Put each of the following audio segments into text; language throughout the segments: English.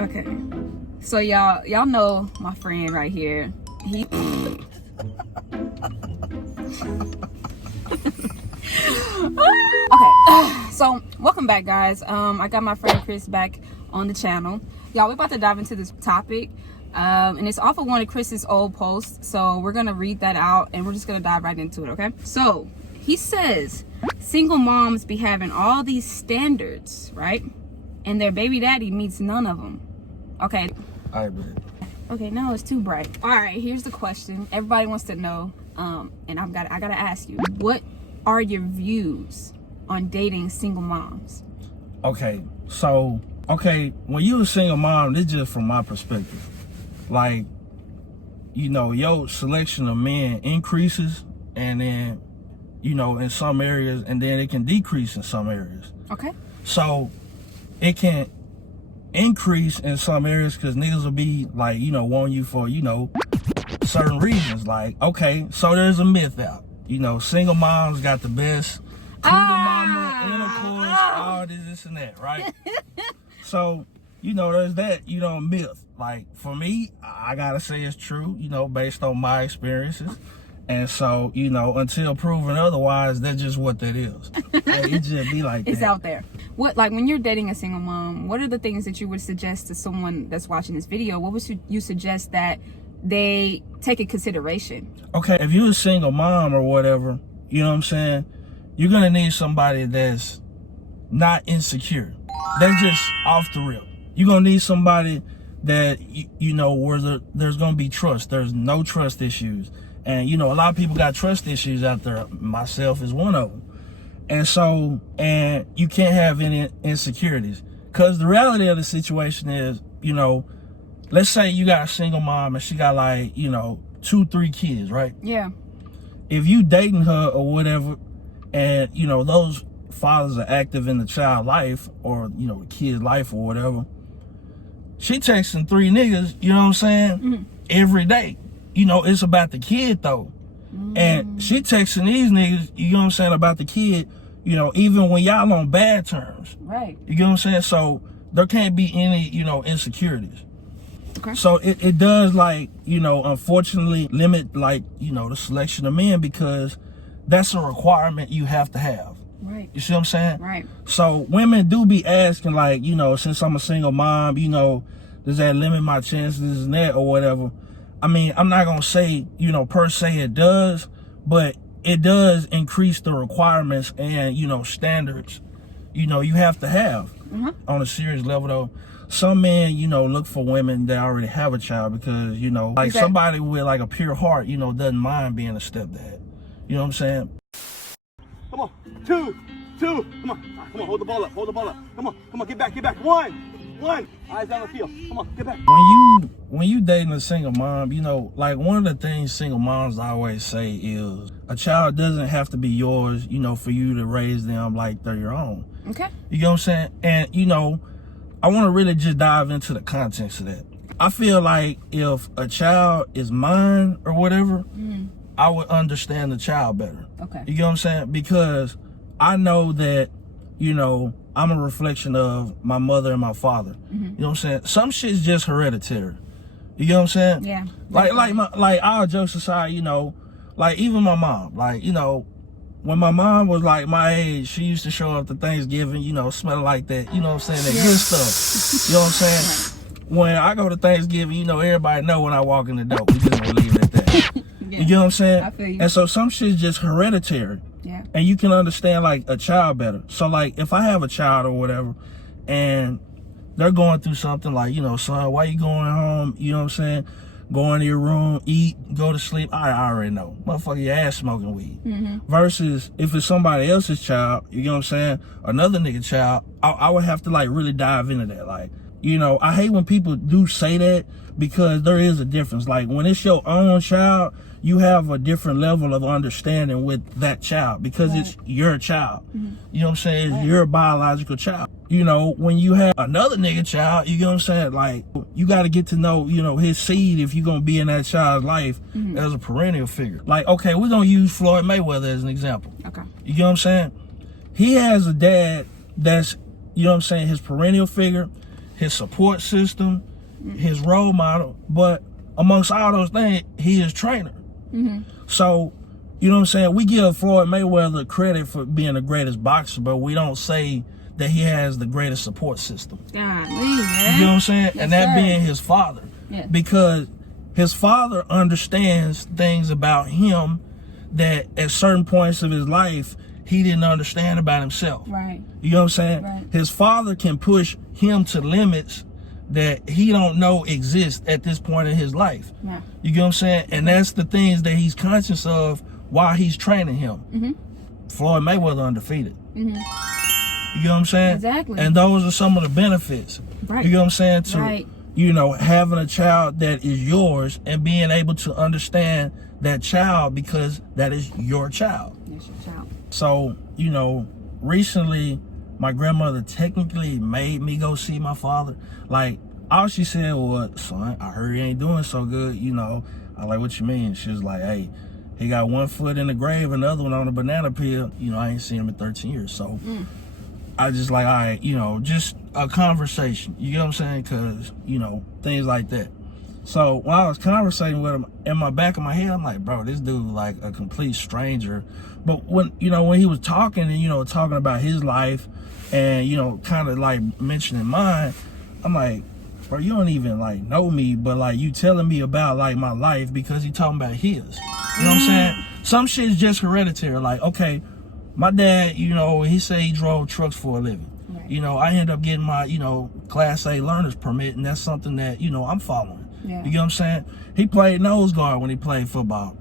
Okay. So y'all know my friend right here. He Okay. So welcome back, guys. I got my friend Chris back on the channel. Y'all, we're about to dive into this topic. And it's off of one of Chris's old posts. So we're gonna read that out and we're just gonna dive right into it, okay? So he says single moms be having all these standards, right? And their baby daddy meets none of them. Okay. I agree. Okay, no, it's too bright. All right, here's the question. Everybody wants to know, and I gotta ask you, what are your views on dating single moms? Okay, so when you're a single mom, this is just from my perspective. Like, you know, your selection of men increases, and then, you know, in some areas, and then it can decrease in some areas. Okay. So it can increase in some areas because niggas will be like, you know, wanting you for, you know, certain reasons. Like, okay, so there's a myth out. You know, single moms got the best mama, intercourse, all this and that, right? So, you know, there's that, you know, myth. Like, for me, I gotta say it's true, you know, based on my experiences. And so, you know, until proven otherwise, that's just what that is. It just be like It's that. out there. What, like, when you're dating a single mom, what are the things that you would suggest to someone that's watching this video? What would you suggest that they take in consideration? Okay, if you're a single mom or whatever, you know what I'm saying, you're gonna need somebody that's not insecure. That's just off the rip. You're gonna need somebody that, you know, where there's gonna be trust. There's no trust issues. And, you know, a lot of people got trust issues out there. Myself is one of them. And so, and you can't have any insecurities. Because the reality of the situation is, you know, let's say you got a single mom and she got like, you know, 2-3 kids, right? Yeah. If you dating her or whatever, and, you know, those fathers are active in the child life or, you know, the kid's life or whatever, she texting 3 niggas, you know what I'm saying, every day. You know, it's about the kid, though. And she texting these niggas, you know what I'm saying, about the kid, you know, even when y'all on bad terms. Right. You get what I'm saying? So there can't be any, you know, insecurities. Okay. So it does, like, you know, unfortunately limit, like, you know, the selection of men because that's a requirement you have to have. Right. You see what I'm saying? Right. So women do be asking, like, you know, since I'm a single mom, you know, does that limit my chances and that or whatever? I mean, I'm not going to say, you know, per se it does, but it does increase the requirements and, you know, standards, you know, you have to have on a serious level, though. Some men, you know, look for women that already have a child because, you know, like somebody with like a pure heart, you know, doesn't mind being a stepdad. You know what I'm saying? Come on, two, come on, hold the ball up, come on, get back, one, eyes down the field, come on, get back. When you dating a single mom, you know, like one of the things single moms always say is a child doesn't have to be yours, you know, for you to raise them like they're your own. Okay. You know what I'm saying? And, you know, I want to really just dive into the context of that. I feel like if a child is mine or whatever, I would understand the child better. Okay. You get what I'm saying? Because I know that, you know, I'm a reflection of my mother and my father. You know what I'm saying? Some shit's just hereditary. You get what I'm saying? Yeah. Like our jokes aside, you know, like even my mom, like, you know, when my mom was like my age, she used to show up to Thanksgiving, you know, smelling like that, you know what I'm saying, that good stuff. You know what I'm saying? When I go to Thanksgiving, you know, everybody know when I walk in the door. We just gonna leave it at that. You get what I'm saying? I feel you. And so some shit's just hereditary. Yeah. And you can understand like a child better. So like if I have a child or whatever and they're going through something like, you know, son, why you going home? You know what I'm saying? Go into your room, eat, go to sleep. I already know. Motherfucker, your ass smoking weed. Versus if it's somebody else's child, you know what I'm saying? Another nigga child, I would have to like really dive into that. Like, you know, I hate when people do say that because there is a difference. Like when it's your own child, you have a different level of understanding with that child because it's your child. You know what I'm saying? It's your biological child. You know, when you have another nigga child, you know what I'm saying? Like, you got to get to know, you know, his seed if you're going to be in that child's life as a perennial figure. Like, okay, we're going to use Floyd Mayweather as an example. Okay. You know what I'm saying? He has a dad that's, you know what I'm saying, his perennial figure. his support system, his role model, but amongst all those things, he is trainer. So, you know what I'm saying? We give Floyd Mayweather credit for being the greatest boxer, but we don't say that he has the greatest support system. Man. You know what I'm saying? Yes, and that sir. being his father. Yeah. Because his father understands things about him that at certain points of his life, he didn't understand about himself. Right. You know what I'm saying? Right. His father can push him to limits that he don't know exist at this point in his life. Yeah. You get what I'm saying? And that's the things that he's conscious of while he's training him. Floyd Mayweather undefeated. You get what I'm saying? Exactly. And those are some of the benefits. Right. You get what I'm saying? To, Right. you know, having a child that is yours and being able to understand that child because that is your child. That's your child. So, you know, recently my grandmother technically made me go see my father. Like, all she said was, son, I heard he ain't doing so good, you know. I like, what you mean? She was like, hey, he got one foot in the grave, another one on a banana peel. You know, I ain't seen him in 13 years. So I just like, all right, you know, just a conversation. You get what I'm saying? Because, you know, things like that. So when I was conversating with him, in my back of my head, I'm like, bro, this dude like a complete stranger. But when, you know, when he was talking and, you know, talking about his life and, you know, kind of like mentioning mine, I'm like, bro, you don't even like know me, but like you telling me about like my life because he talking about his. You know what I'm saying? Some shit is just hereditary. Like, okay, my dad, you know, he said he drove trucks for a living. Right. You know, I ended up getting my, you know, Class A learner's permit, and that's something that, you know, I'm following. Yeah. You get what I'm saying? He played nose guard when he played football.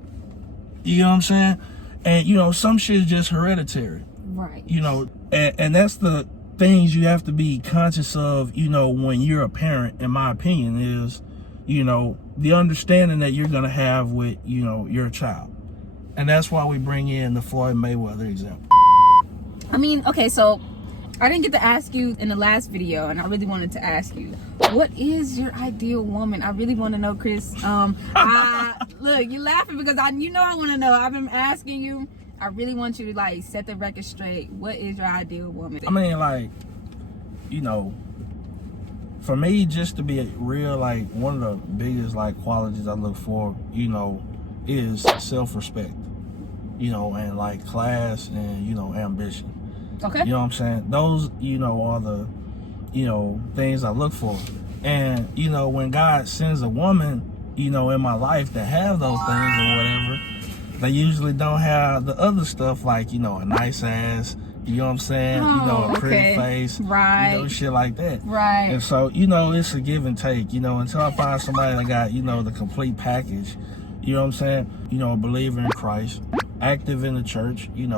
You know what I'm saying? And, you know, some shit is just hereditary. Right. You know, and that's the things you have to be conscious of, you know, when you're a parent, in my opinion, is, you know, the understanding that you're going to have with, you know, your child. And that's why we bring in the Floyd Mayweather example. I mean, okay, so I didn't get to ask you in the last video, and I really wanted to ask you, what is your ideal woman? I really want to know, Chris. Look, you're laughing because you know I want to know. I've been asking you. I really want you to like set the record straight. What is your ideal woman? I mean, like, you know, for me, just to be real, like one of the biggest like qualities I look for, you know, is self-respect, you know, and like class and, you know, ambition. Okay. You know what I'm saying? Those, you know, are the, you know, things I look for. And, you know, when God sends a woman, you know, in my life that have those things or whatever, they usually don't have the other stuff like, you know, a nice ass, you know what I'm saying? Oh, you know, a pretty face, right? You know, shit like that. Right. And so, you know, it's a give and take, you know, until I find somebody that got, you know, the complete package, you know what I'm saying? You know, a believer in Christ, active in the church, you know.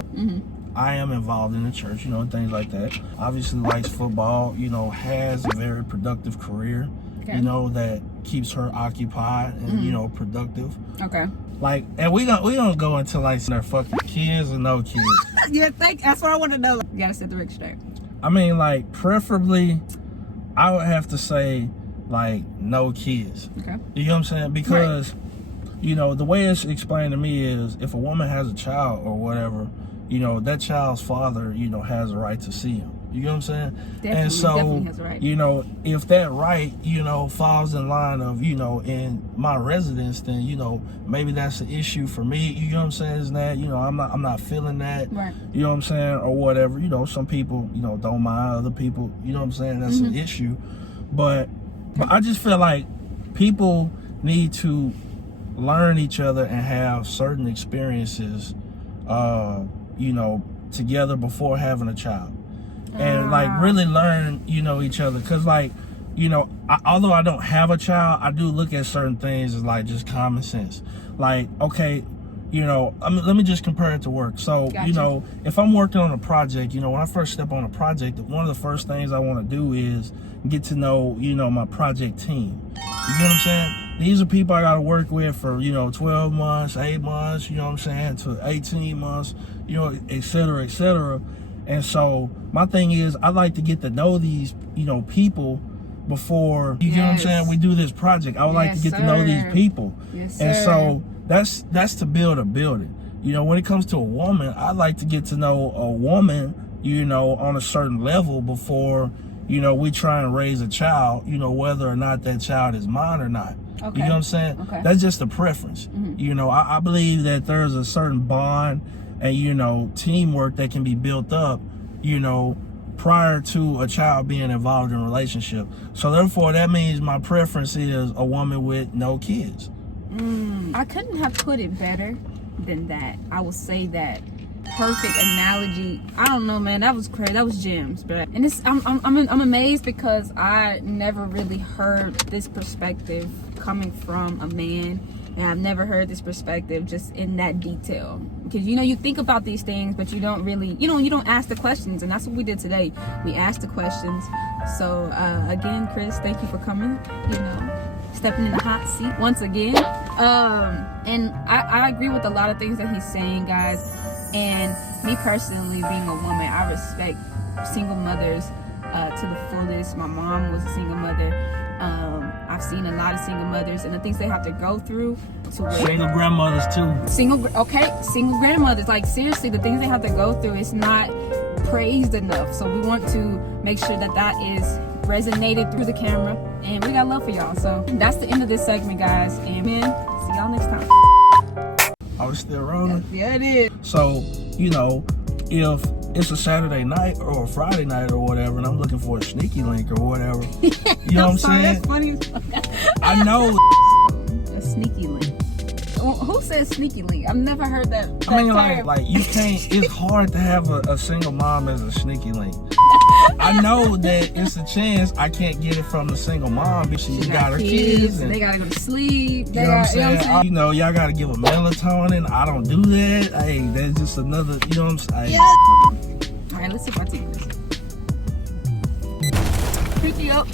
I am involved in the church, you know, and things like that. Obviously likes football, you know, has a very productive career, you know, that keeps her occupied and, you know, productive. Okay. Like, and we don't go into like their fucking kids or no kids. Yeah, that's what I want to know. You gotta set the record straight. I mean, like, preferably, I would have to say, like, no kids. Okay. You know what I'm saying? Because, you know, the way it's explained to me is if a woman has a child or whatever, you know, that child's father, you know, has a right to see him. You know what I'm saying? Definitely, and so, definitely has a right. you know, if that right, you know, falls in line of, you know, in my residence, then, you know, maybe that's an issue for me. You know what I'm saying? Is that, you know, I'm not feeling that. Right. You know what I'm saying? Or whatever. You know, some people, you know, don't mind other people. You know what I'm saying? That's an issue. But I just feel like people need to learn each other and have certain experiences, you know, together before having a child. And like really learn, you know, each other. Cause like, you know, although I don't have a child, I do look at certain things as like just common sense. Like, okay, you know, I mean, let me just compare it to work. So, Gotcha. You know, if I'm working on a project, you know, when I first step on a project, one of the first things I want to do is get to know, you know, my project team. You know what I'm saying? These are people I got to work with for, you know, 12 months, 8 months, you know what I'm saying, to 18 months, you know, et cetera, et cetera. And so my thing is I like to get to know these, you know, people before, you know what I'm saying, we do this project. I would like to get to know these people. Yes, and sir. so that's to build a building. You know, when it comes to a woman, I like to get to know a woman, you know, on a certain level before, you know, we try and raise a child, you know, whether or not that child is mine or not. Okay. You know what I'm saying? Okay. That's just a preference. You know, I believe that there's a certain bond and, you know, teamwork that can be built up, you know, prior to a child being involved in a relationship. So therefore, that means my preference is a woman with no kids. I couldn't have put it better than that. I will say that. Perfect analogy. I don't know, man. That was crazy. That was gems, but and it's I'm amazed because I never really heard this perspective coming from a man, and I've never heard this perspective just in that detail. Because you know, you think about these things, but you don't really, you don't ask the questions, and that's what we did today. We asked the questions. So again, Chris, thank you for coming. You know, stepping in the hot seat once again. And I agree with a lot of things that he's saying, guys. And me personally, being a woman, I respect single mothers to the fullest. My mom was a single mother. I've seen a lot of single mothers and the things they have to go through to where Single grandmothers too. Single grandmothers. Like seriously, the things they have to go through is not praised enough. So we want to make sure that that is resonated through the camera, and we got love for y'all. So that's the end of this segment, guys. And man, see y'all next time. I was still rolling. Yeah, it is. So, you know, if it's a Saturday night or a Friday night or whatever, and I'm looking for a sneaky link or whatever, you know what I'm saying? That's funny. I know. A sneaky link. Who says sneaky link? I've never heard that. I mean, like you can't. It's hard to have a single mom as a sneaky link. I know that it's a chance I can't get it from the single mom because she got her kids and they gotta go to sleep. You know what I'm saying? You know, y'all gotta give a melatonin. I don't do that. Hey, that's just another. You know what I'm saying? Yes. All right, let's see if I take this. Pick you up.